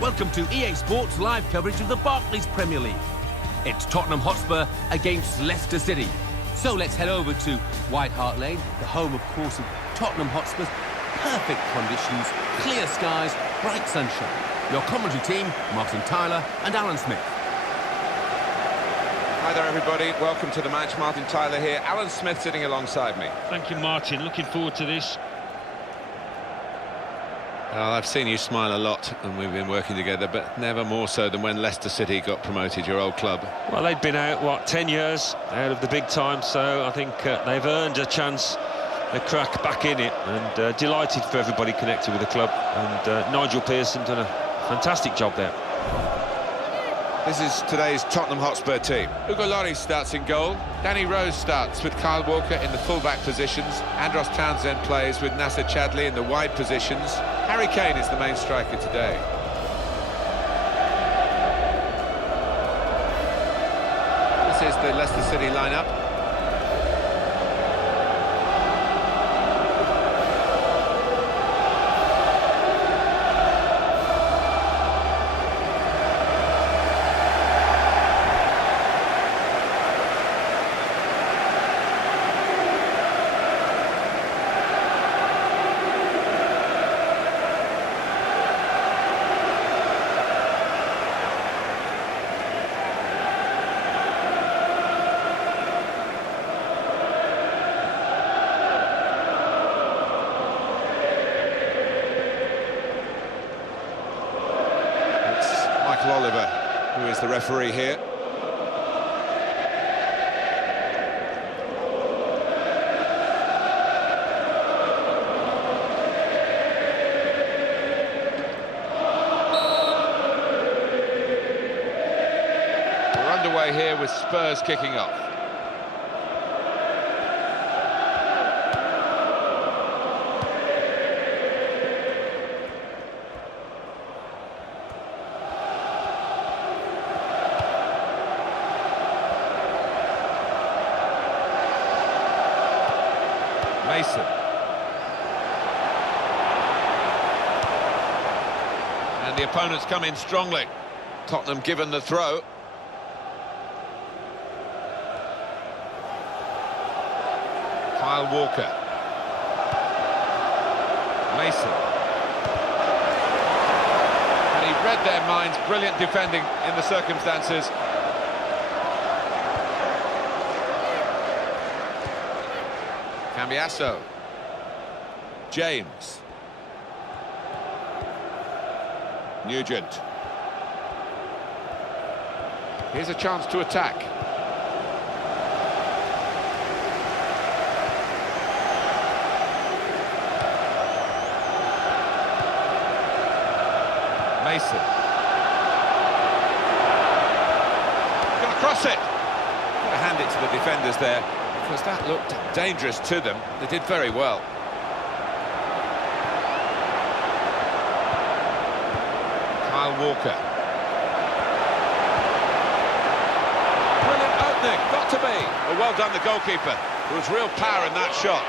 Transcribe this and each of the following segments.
Welcome to EA Sports live coverage of the Barclays Premier League. It's Tottenham Hotspur against Leicester City. So let's head over to White Hart Lane, the home, of course, of Tottenham Hotspur's. Perfect conditions, clear skies, bright sunshine. Your commentary team, Martin Tyler and Alan Smith. Hi there, everybody. Welcome to the match. Martin Tyler here. Alan Smith sitting alongside me. Thank you, Martin. Looking forward to this. Well, I've seen you smile a lot, and we've been working together, but never more so than when Leicester City got promoted, your old club. Well, they'd been out, 10 years out of the big time, so I think they've earned a chance, a crack back in it, and delighted for everybody connected with the club. And Nigel Pearson done a fantastic job there. This is today's Tottenham Hotspur team. Hugo Lloris starts in goal. Danny Rose starts with Kyle Walker in the full-back positions. Andros Townsend plays with Nasser Chadli in the wide positions. Harry Kane is the main striker today. This is the Leicester City lineup. Oliver, who is the referee here. We're underway here with Spurs kicking off. Mason. And the opponents come in strongly. Tottenham given the throw. Kyle Walker. Mason. And he read their minds. Brilliant defending in the circumstances. Cambiasso. James. Nugent. Here's a chance to attack. Mason. Gonna cross it. Gonna hand it to the defenders there, because that looked dangerous to them. They did very well. Kyle Walker. Brilliant opening, got to be. Well, well done, the goalkeeper. There was real power in that shot.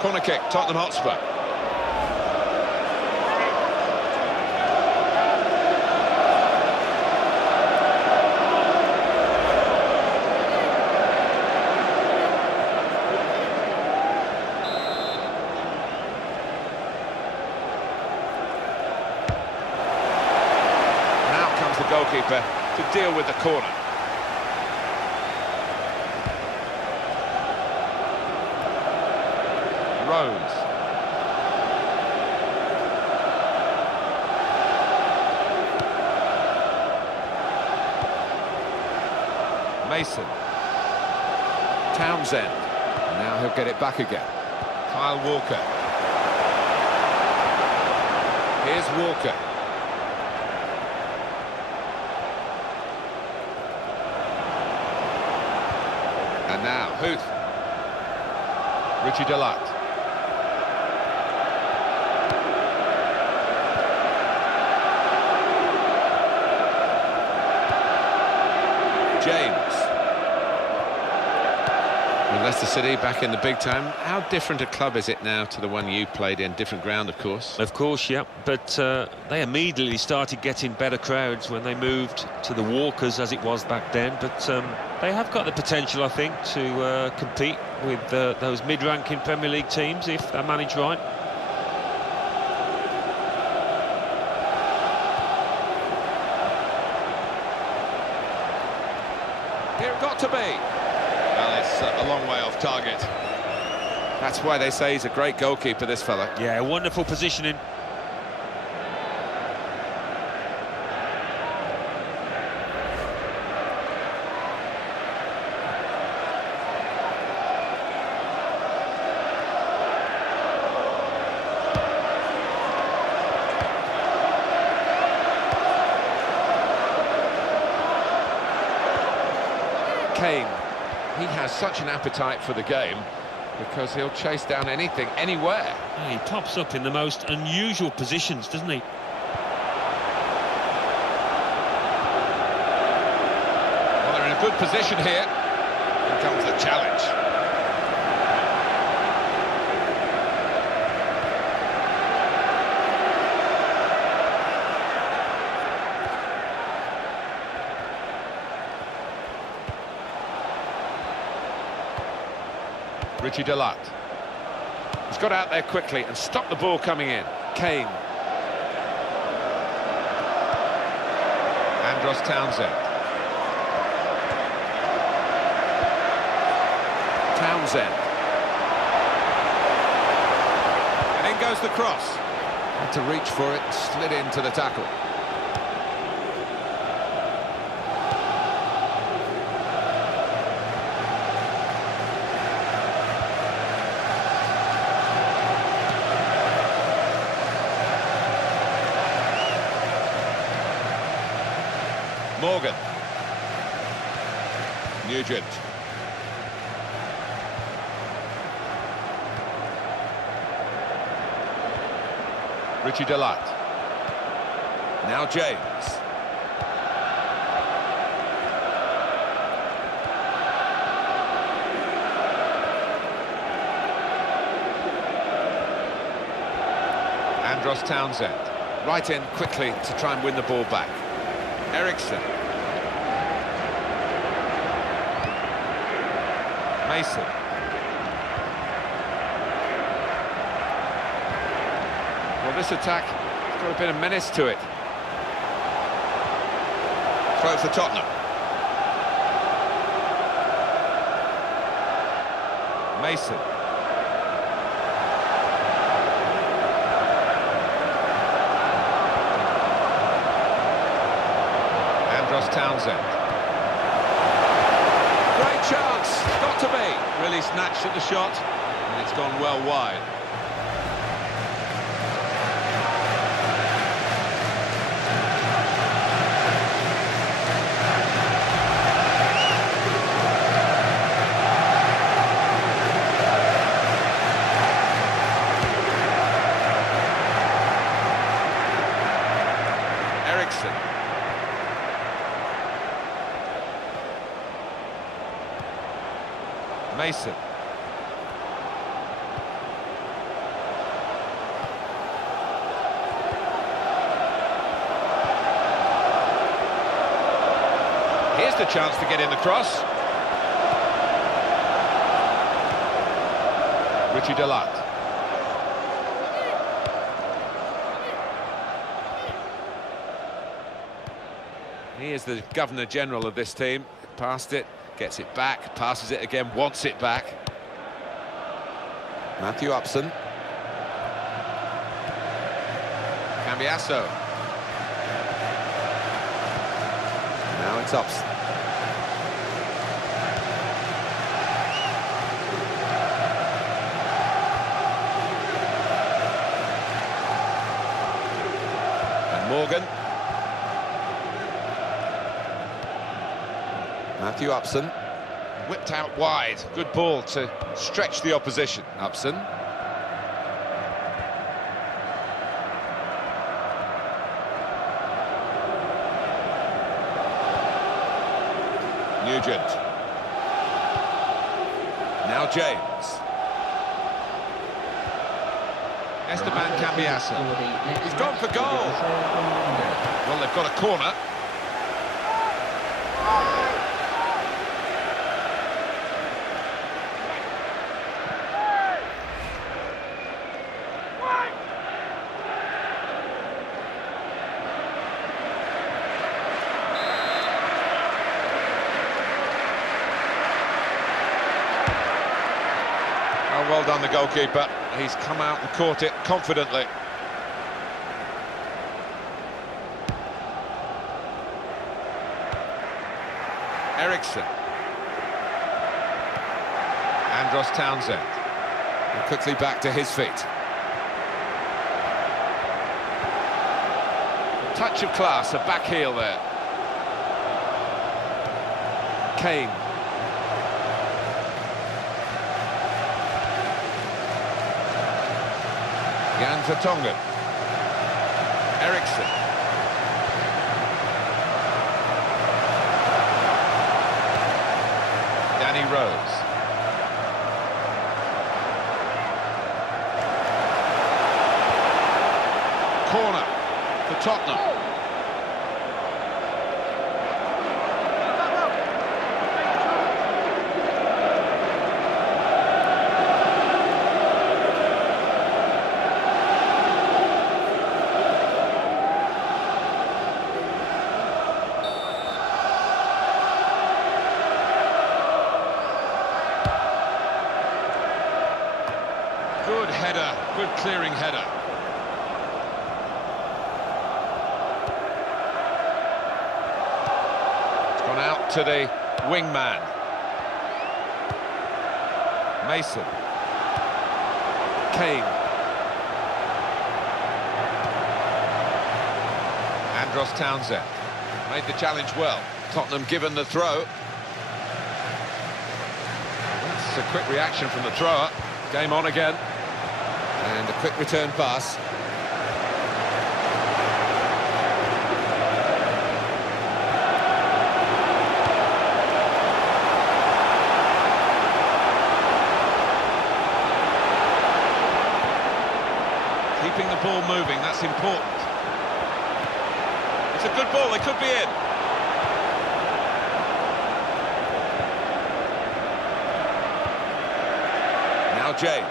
Corner kick, Tottenham Hotspur. The goalkeeper to deal with the corner. Rose. Mason. Townsend. Now he'll get it back again. Kyle Walker. Here's Walker. And now, Huth. Richie Delight. James. With Leicester City back in the big time. How different a club is it now to the one you played in? Different ground, of course. Of course, yeah, but they immediately started getting better crowds when they moved to the Walkers, as it was back then. But they have got the potential, I think, to compete with those mid-ranking Premier League teams if they're managed right. Here it got to be. Well, it's a long way off target. That's why they say he's a great goalkeeper, this fella. Yeah, wonderful positioning. Kane, he has such an appetite for the game because he'll chase down anything, anywhere. Yeah, he pops up in the most unusual positions, doesn't he? Well, they're in a good position here. Here comes the challenge. Richie Delat. He's got out there quickly and stopped the ball coming in. Kane. Andros Townsend. Townsend. And in goes the cross. Had to reach for it, slid into the tackle. Morgan. Nugent. Richie Delat. Now James. Andros Townsend. Right in quickly to try and win the ball back. Eriksson. Mason. Well, this attack has got a bit of menace to it. Throw for Tottenham. Mason. Andros Townsend. Great chance, got to be. Really snatched at the shot, and it's gone well wide. Eriksson. Mason. Here's the chance to get in the cross. Richie Delat. He is the Governor-General of this team. Passed it. Gets it back, passes it again, wants it back. Matthew Upson. Cambiasso. Now it's Upson. And Morgan. Matthew Upson, whipped out wide. Good ball to stretch the opposition. Upson. Nugent. Now Now James. Esteban Cambiasso. He's gone for goal. Well, they've got a corner. Well done, the goalkeeper. He's come out and caught it confidently. Eriksson. Andros Townsend. And quickly back to his feet. A touch of class, a back heel there. Kane. Jan Vertonghen. Eriksson. Danny Rose. Corner for Tottenham. Good header, good clearing header. It's gone out to the wingman. Mason. Kane. Andros Townsend. Made the challenge well. Tottenham given the throw. That's a quick reaction from the thrower. Game on again. And a quick return pass. Keeping the ball moving, that's important. It's a good ball, they could be in. Now James.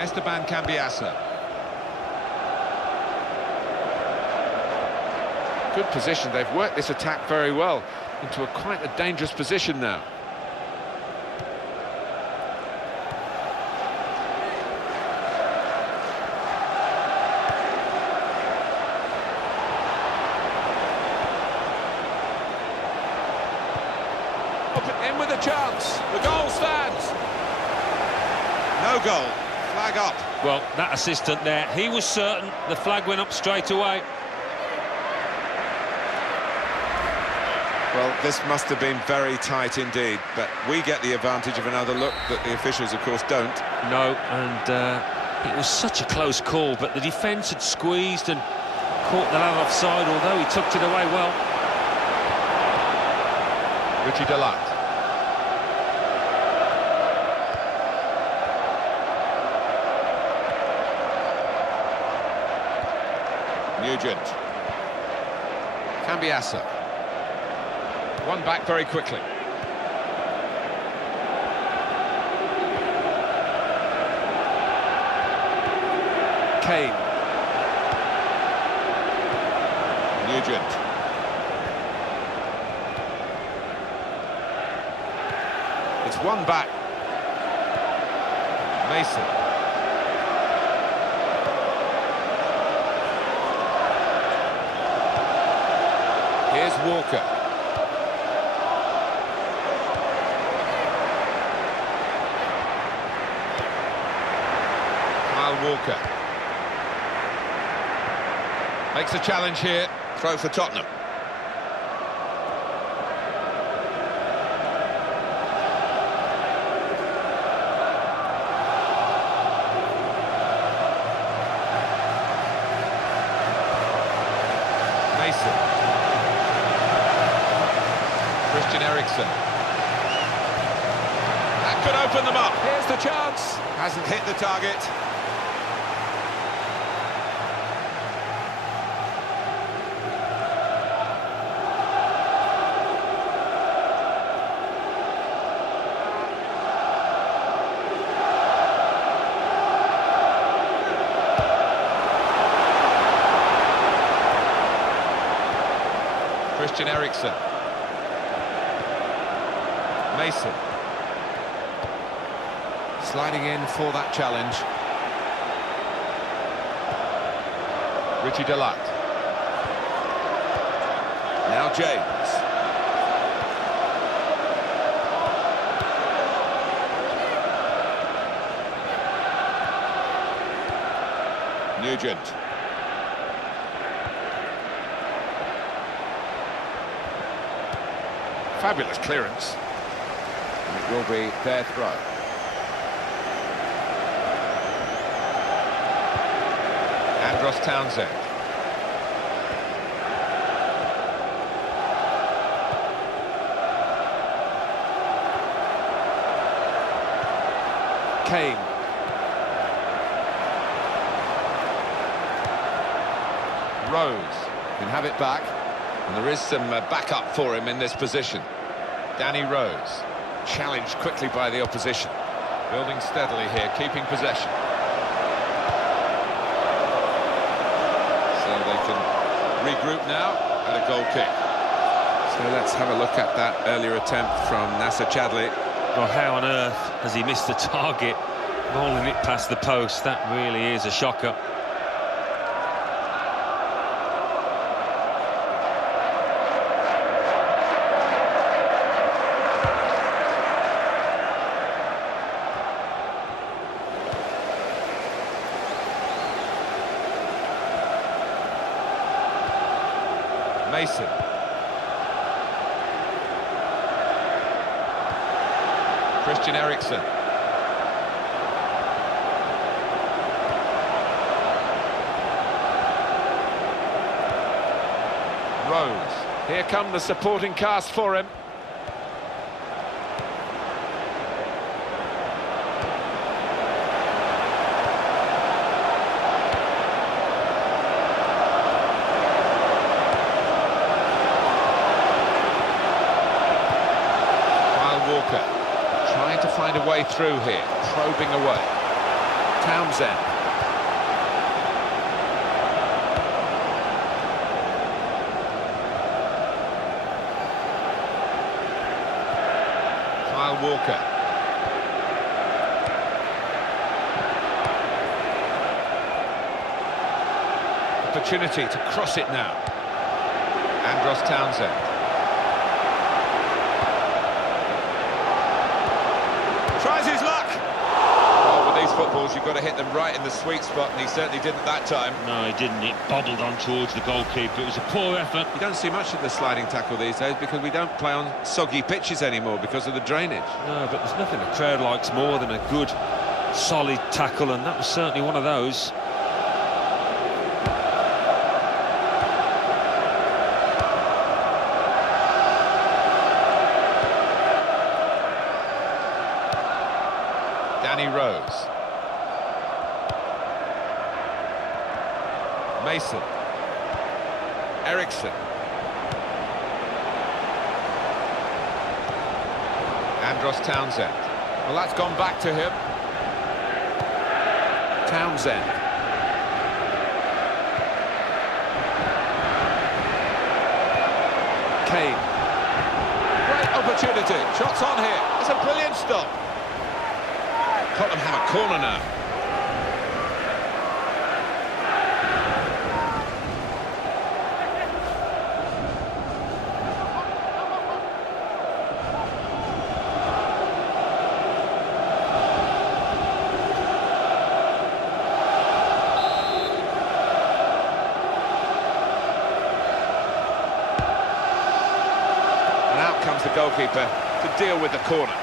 Esteban Cambiasso. Good position, they've worked this attack very well into quite a dangerous position now. In with a chance, the goal stands. No goal. Flag up. Well, that assistant there, he was certain the flag went up straight away. Well, this must have been very tight indeed, but we get the advantage of another look that the officials, of course, don't. No, and it was such a close call, but the defence had squeezed and caught the lad offside, although he tucked it away well. Richie Delatte. Nugent. Cambiasso. One back very quickly. Kane. Nugent. It's one back. Mason. Here's Walker. Kyle Walker. Makes a challenge here. Throw for Tottenham. Mason. Eriksen. That could open them up. Here's the chance. Hasn't hit the target. Christian Eriksen. Mason. Sliding in for that challenge. Richie Delatte. Now James. Nugent. Fabulous clearance. And it will be their throw. Andros Townsend. Kane. Rose can have it back. And there is some backup for him in this position. Danny Rose, challenged quickly by the opposition. Building steadily here, keeping possession. So they can regroup now and a goal kick. So let's have a look at that earlier attempt from Nacer Chadli. Well, how on earth has he missed the target? Bowling it past the post, that really is a shocker. Mason. Christian Eriksen. Rose. Here come the supporting cast for him. Trying to find a way through here, probing away. Townsend. Kyle Walker. Opportunity to cross it now. Andros Townsend. Tries his luck! Well, with these footballs, you've got to hit them right in the sweet spot, and he certainly didn't that time. No, he didn't. It bobbled on towards the goalkeeper. It was a poor effort. You don't see much of the sliding tackle these days because we don't play on soggy pitches anymore because of the drainage. No, but there's nothing the crowd likes more than a good, solid tackle, and that was certainly one of those. Danny Rose. Mason. Eriksen. Andros Townsend. Well, that's gone back to him. Townsend. Kane. Great opportunity. Shots on here. It's a brilliant stop. Tottenham have a corner now. And out comes the goalkeeper to deal with the corner.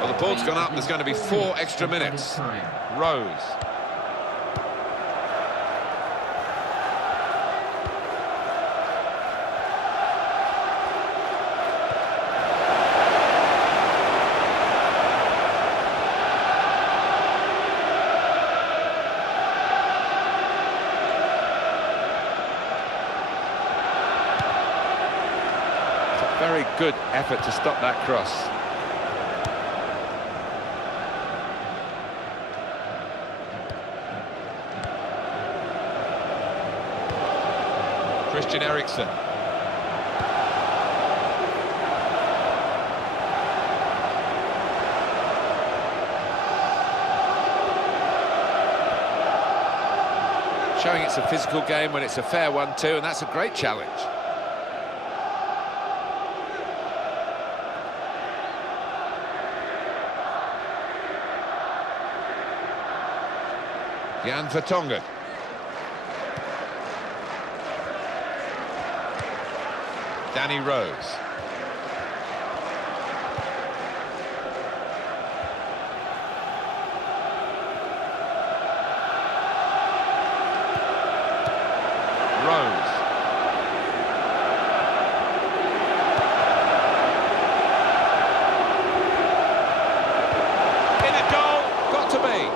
Well, the ball's gone up. There's going to be 4 extra minutes. Rose. good effort to stop that cross. Christian Eriksen. Showing it's a physical game when it's a fair one too, and that's a great challenge. Jan Vertonghen. Danny Rose. Rose. In a goal, got to be.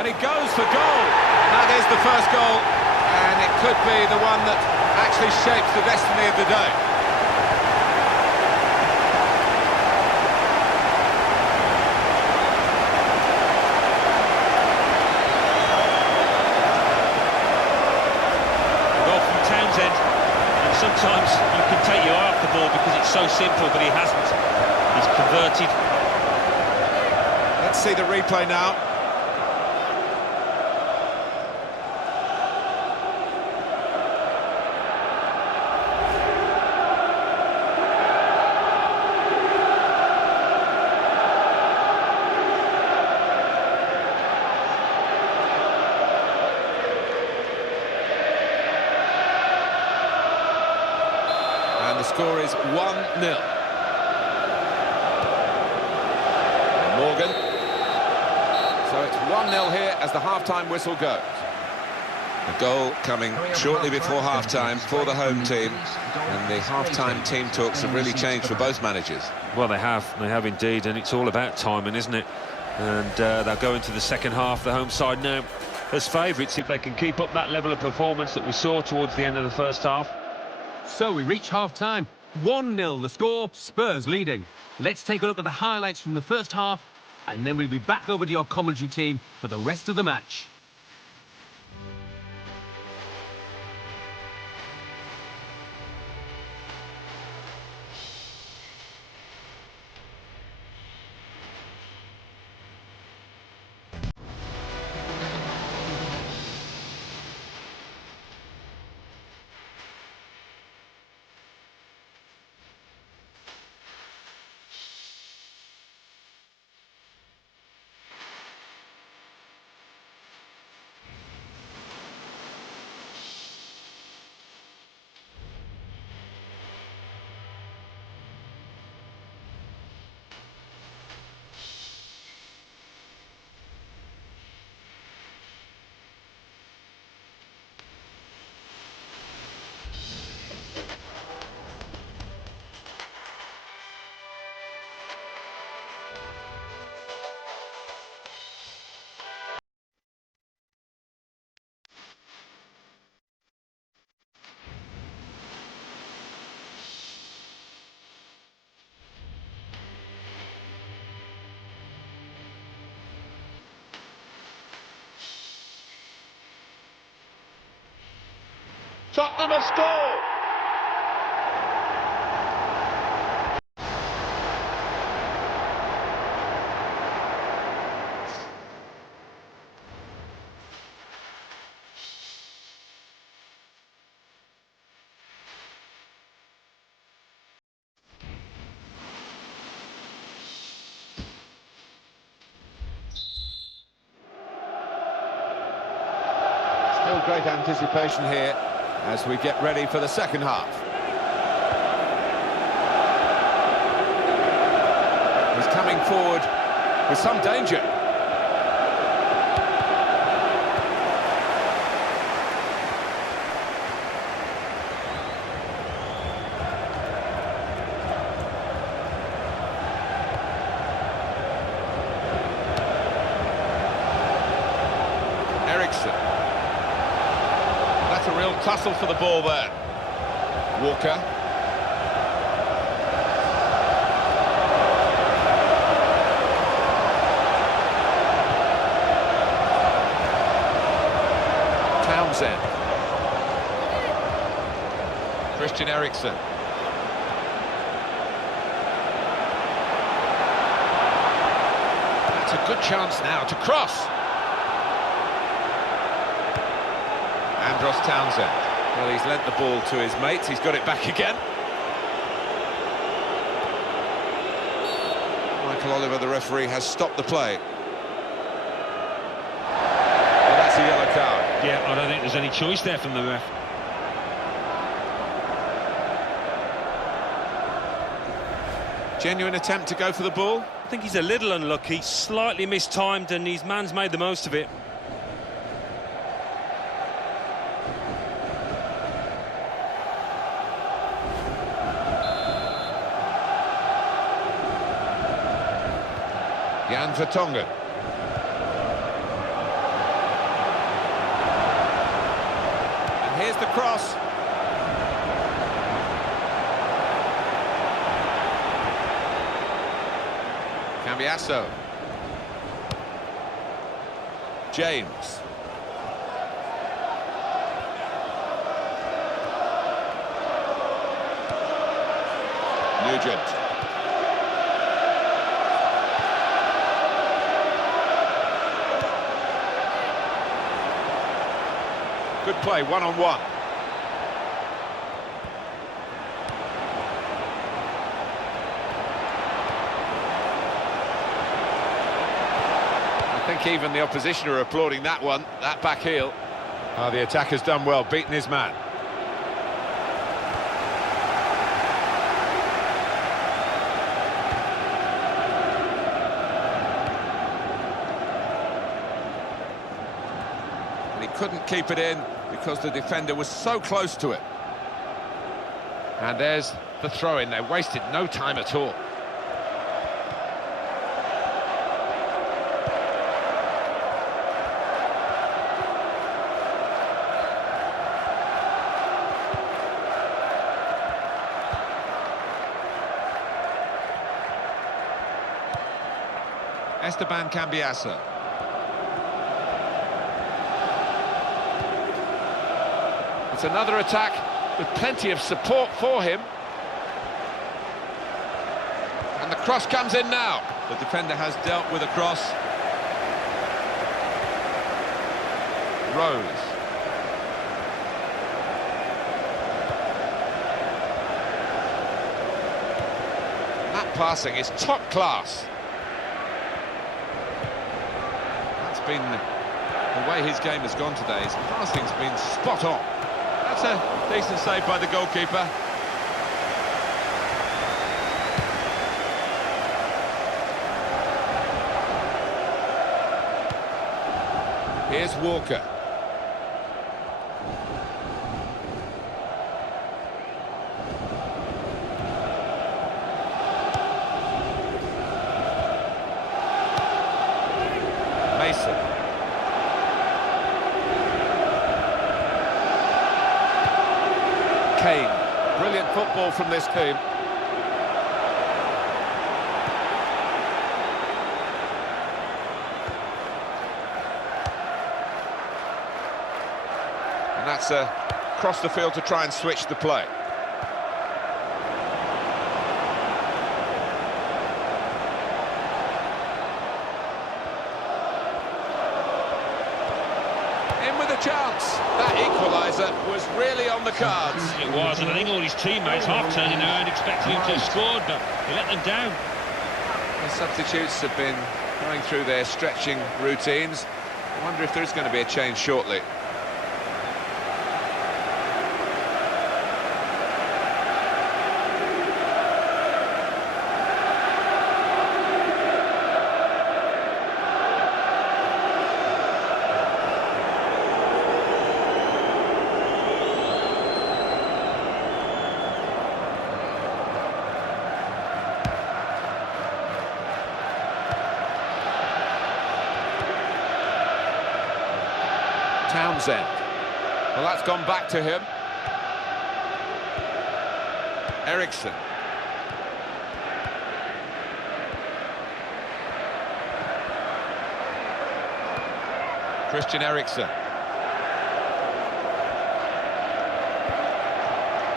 And he goes for goal. That is the first goal, and it could be the one that actually shapes the destiny of the day. Well, from Townsend, and sometimes you can take your eye off the ball because it's so simple, but he hasn't. He's converted. Let's see the replay now. The score is 1-0. And Morgan. So it's 1-0 here as the half-time whistle goes. The goal coming shortly before half-time for the home team. And the half-time team talks have really changed for both managers. Well, they have indeed, and it's all about timing, isn't it? And they'll go into the second half, the home side now as favourites if they can keep up that level of performance that we saw towards the end of the first half. So we reach half-time. 1-0 the score, Spurs leading. Let's take a look at the highlights from the first half, and then we'll be back over to your commentary team for the rest of the match. Tottenham have scored! Still great anticipation here as we get ready for the second half. He's coming forward with some danger. Eriksen. That's a real tussle for the ball there. Walker. Christian Eriksen. That's a good chance now to cross. Andros Townsend. Well, he's lent the ball to his mates. He's got it back again. Michael Oliver, the referee, has stopped the play. Well, that's a yellow card. Yeah, I don't think there's any choice there from the ref. Genuine attempt to go for the ball. I think he's a little unlucky, slightly mistimed, and his man's made the most of it. Jan Vertonghen. And here's the cross. Cambiasso. James. Nugent. Good play, one-on-one. I think even the opposition are applauding that one, that back heel. Oh, the attacker's done well, beaten his man. And he couldn't keep it in because the defender was so close to it. And there's the throw-in. They wasted no time at all. Esteban Cambiasso. It's another attack with plenty of support for him. And the cross comes in now. The defender has dealt with a cross. Rose. That passing is top class. That's been the way his game has gone today. His passing's been spot on. That's a decent save by the goalkeeper. Here's Walker. Mason. Kane. Brilliant football from this team. And that's across the field to try and switch the play. In with a chance. That equaliser was really on the cards. It was, and I think all his teammates half turning around expecting him to have scored, but he let them down. The substitutes have been going through their stretching routines. I wonder if there's going to be a change shortly. Townsend. Well, that's gone back to him. Eriksen. Christian Eriksen.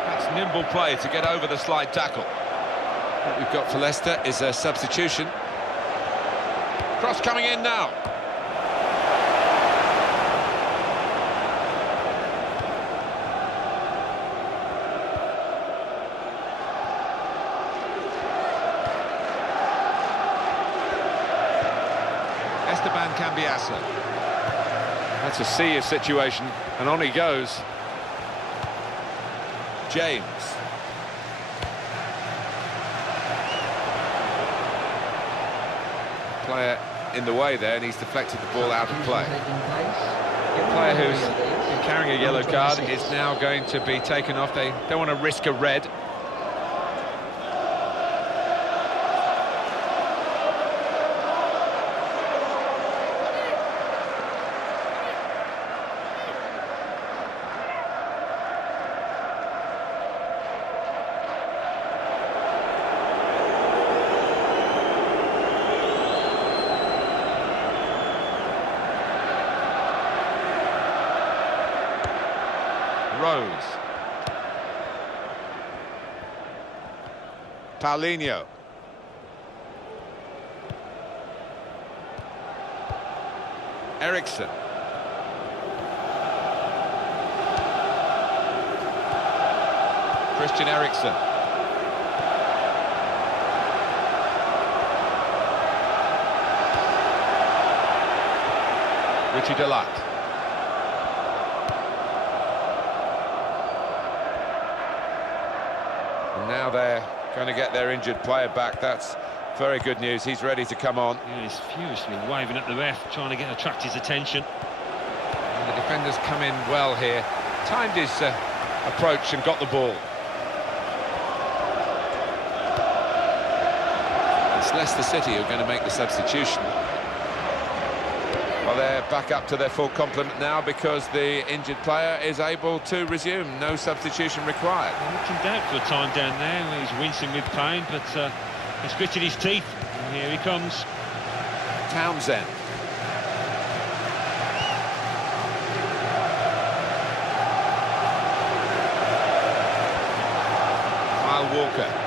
That's nimble play to get over the slide tackle. What we've got for Leicester is a substitution. Cross coming in now. That's a serious situation, and on he goes. James. Player in the way there, and he's deflected the ball out of play. The player who's been carrying a yellow card is now going to be taken off. They don't want to risk a red. Rose. Paulinho. Eriksson. Christian Eriksson. Richie Delatte. And now they're going to get their injured player back. That's very good news. He's ready to come on. Yeah, he's furiously waving at the ref, trying to attract his attention. And the defenders come in well here. Timed his approach and got the ball. It's Leicester City who are going to make the substitution. Well, they're back up to their full complement now because the injured player is able to resume. No substitution required. He looked in doubt for a time down there where he's wincing with pain, but he's gritted his teeth. And here he comes. Townsend. Kyle Walker.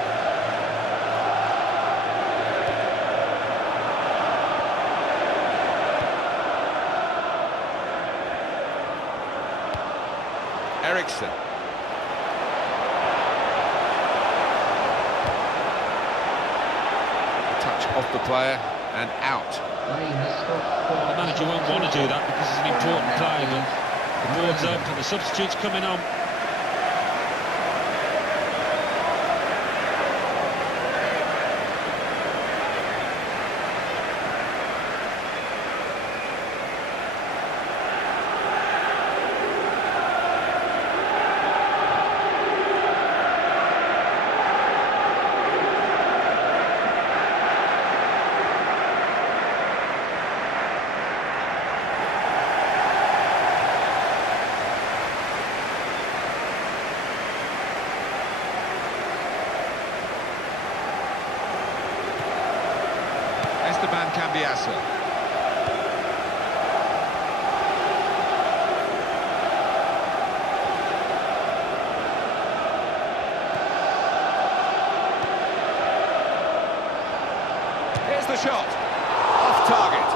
Eriksson. Touch off the player and out. The manager won't want to do that because it's an important play, but the board's up and the substitute's coming on. Here's the shot. Off target.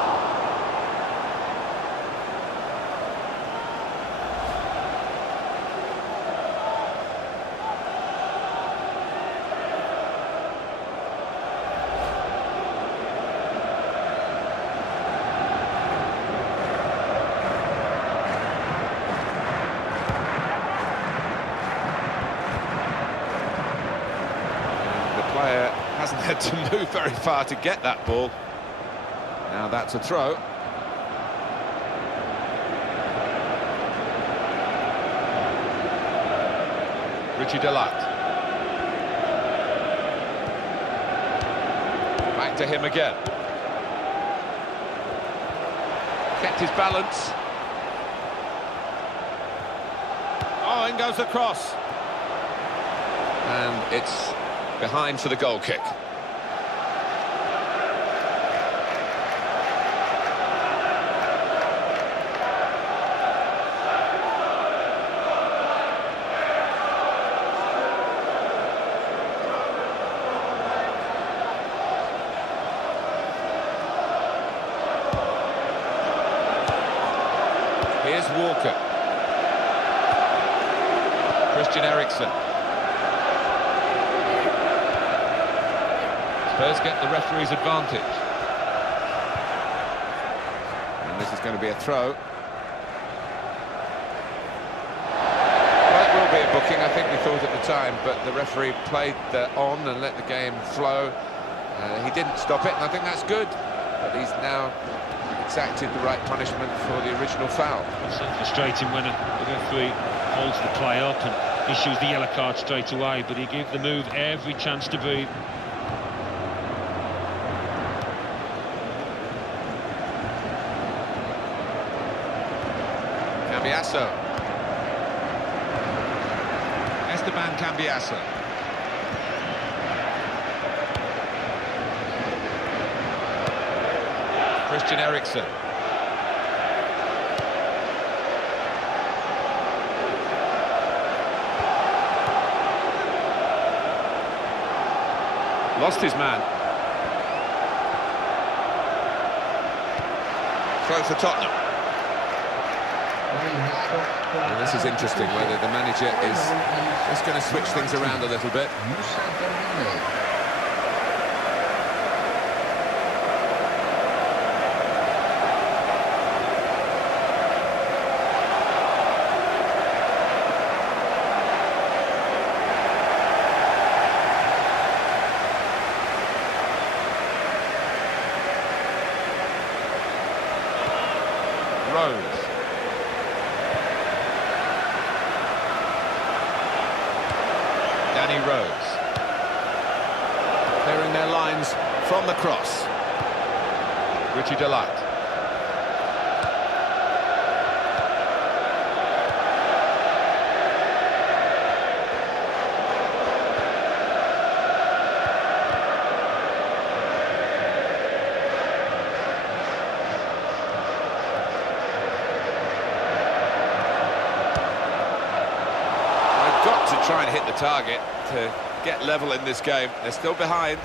Hasn't had to move very far to get that ball. Now that's a throw. Richie Delatte. Back to him again. Kept his balance. Oh, in goes the cross. And it's behind for the goal kick. Christian Eriksen. Spurs get the referee's advantage. And this is going to be a throw. Well, it will be a booking, I think we thought at the time, but the referee played on and let the game flow. He didn't stop it, and I think that's good. But he's now exacted the right punishment for the original foul. It's so frustrating when a referee holds the play up and issues the yellow card straight away, but he gave the move every chance to breathe. Cambiasso. Esteban Cambiasso. Christian Eriksen. Lost his man. Throw for Tottenham. And this is interesting, whether the manager is just going to switch things around a little bit. Rose. Danny Rose. Clearing their lines from the cross. Richie Delight. Try and hit the target to get level in this game. They're still behind.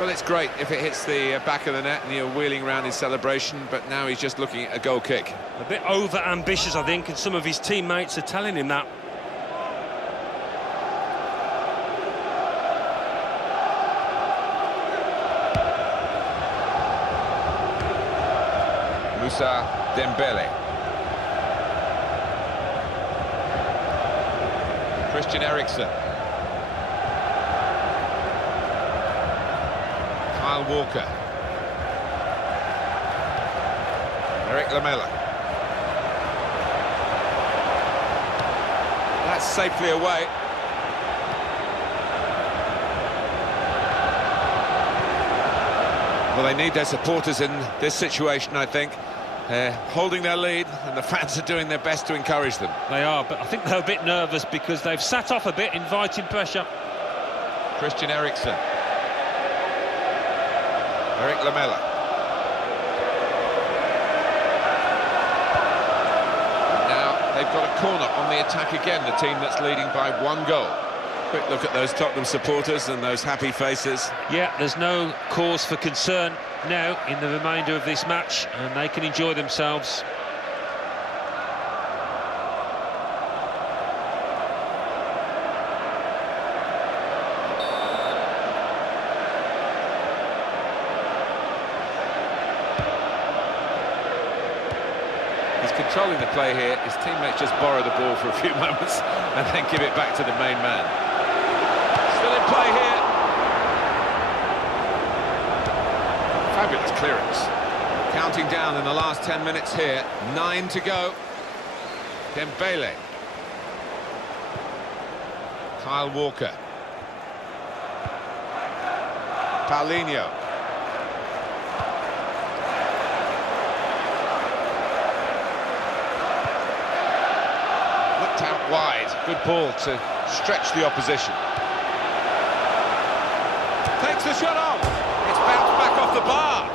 Well, it's great if it hits the back of the net and you're wheeling around his celebration, but now he's just looking at a goal kick. A bit over-ambitious, I think, and some of his teammates are telling him that. Moussa Dembele. Christian Eriksen. Kyle Walker. Eric Lamela. That's safely away. Well, they need their supporters in this situation, I think. They're holding their lead, and the fans are doing their best to encourage them. They are, but I think they're a bit nervous because they've sat off a bit, inviting pressure. Christian Eriksen. Eric Lamela. Now they've got a corner on the attack again, the team that's leading by 1 goal. Quick look at those Tottenham supporters and those happy faces. Yeah, there's no cause for concern now in the remainder of this match, and they can enjoy themselves. He's controlling the play here. His teammates just borrow the ball for a few moments and then give it back to the main man. Still in play here. Fabulous clearance. Counting down in the last 10 minutes here. 9 to go. Dembele. Kyle Walker. Paulinho. Looked out wide. Good ball to stretch the opposition. Takes the shot off. It's bounced back off the bar.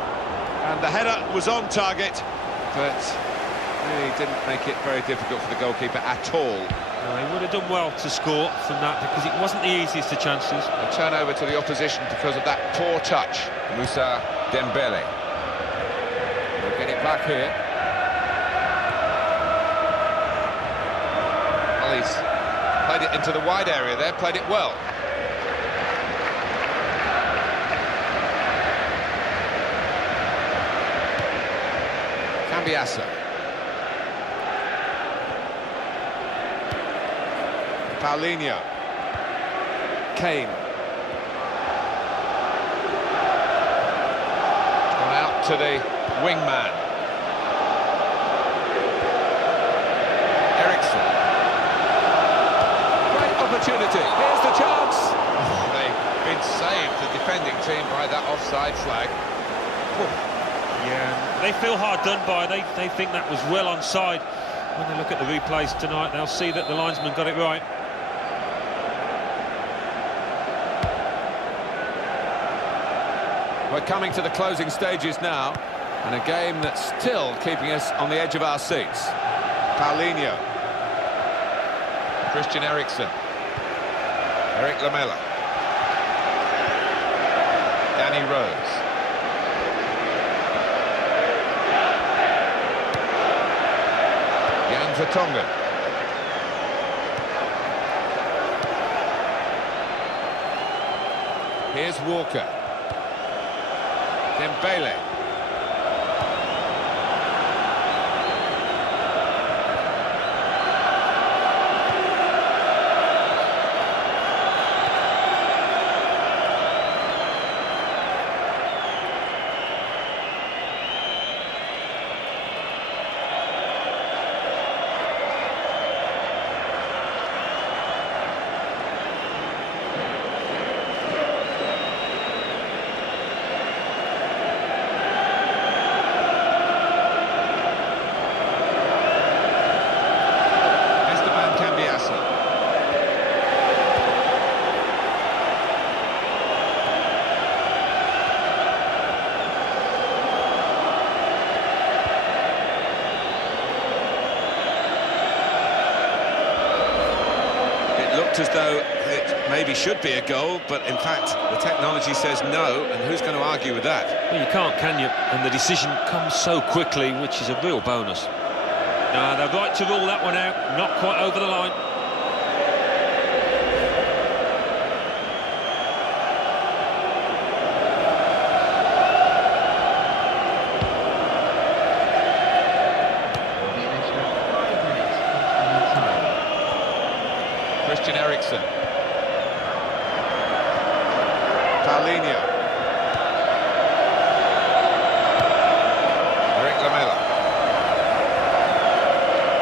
And the header was on target, but really didn't make it very difficult for the goalkeeper at all. No, he would have done well to score from that because it wasn't the easiest of chances. A turnover to the opposition because of that poor touch. Moussa Dembele. We'll get it back here. Played it into the wide area there, played it well. Cambiasa. Paulinho. Kane. Gone out to the wingman. Ericsson. Great opportunity. Here's the chance. Oh, they've been saved, the defending team, by that offside flag. Yeah, they feel hard done by. They think that was well onside. When they look at the replays tonight, they'll see that the linesman got it right. We're coming to the closing stages now, and a game that's still keeping us on the edge of our seats. Paulinho. Christian Eriksen. Eric Lamela. Danny Rose. Jan Vertonghen. Here's Walker. Dembele. As though it maybe should be a goal, but in fact the technology says no, and who's going to argue with that? Well, you can't, can you? And the decision comes so quickly, which is a real bonus. No, they're right to rule that one out, not quite over the line. Christian Eriksen. Paulinho. Eric Lamela.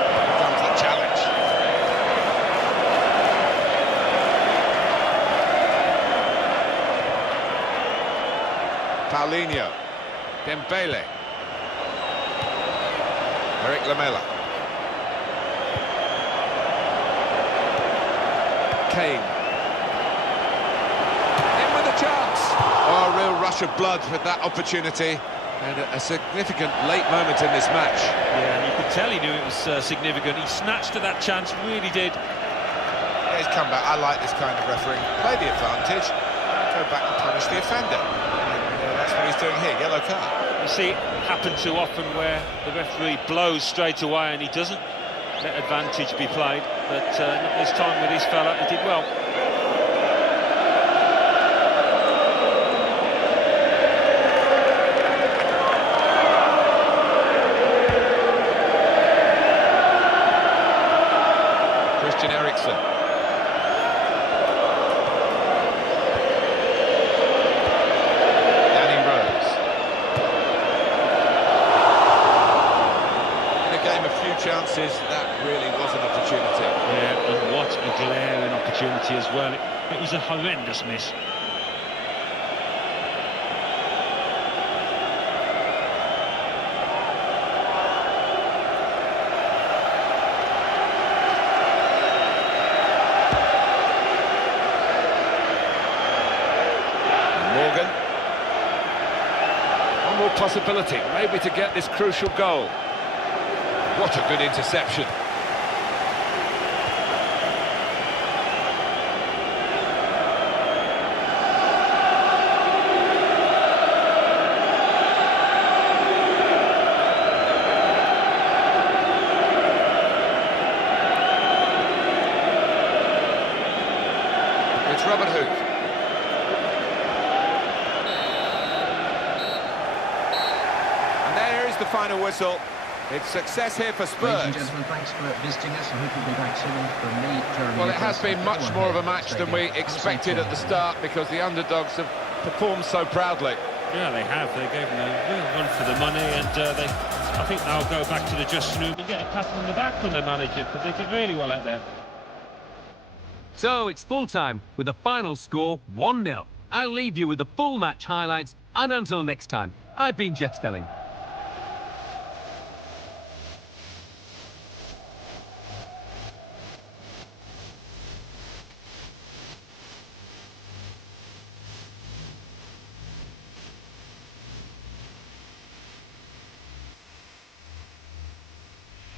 Here comes the challenge. Paulinho. Dembele. Eric Lamela. Kane. In with a chance. Oh, a real rush of blood with that opportunity, and a significant late moment in this match. Yeah, you could tell he knew it was significant. He snatched at that chance, really did. Yeah, he's come back. I like this kind of refereeing. Play the advantage, go back and punish the offender. And that's what he's doing here, yellow card. You see it happen too often where the referee blows straight away and he doesn't let advantage be played, but not this time with this fella. He did well. Christian Eriksen. Danny Rose. In a game of few chances, that really was an opportunity. Yeah, and what a glaring opportunity as well. It was a horrendous miss. Morgan. One more possibility, maybe to get this crucial goal. What a good interception. the final whistle. It's success here for Spurs. Ladies and gentlemen, thanks for visiting us. I hope you'll be back soon. From me, Jeremy. Well, it has been much more of a match than we expected at the start because the underdogs have performed so proudly. Yeah, they have. They gave them a real run for the money, and I think they'll go back to the dressing room and get a pat on the back from the manager because they did really well out there. So it's full time with the final score 1-0. I'll leave you with the full match highlights, and until next time, I've been Jeff Stelling.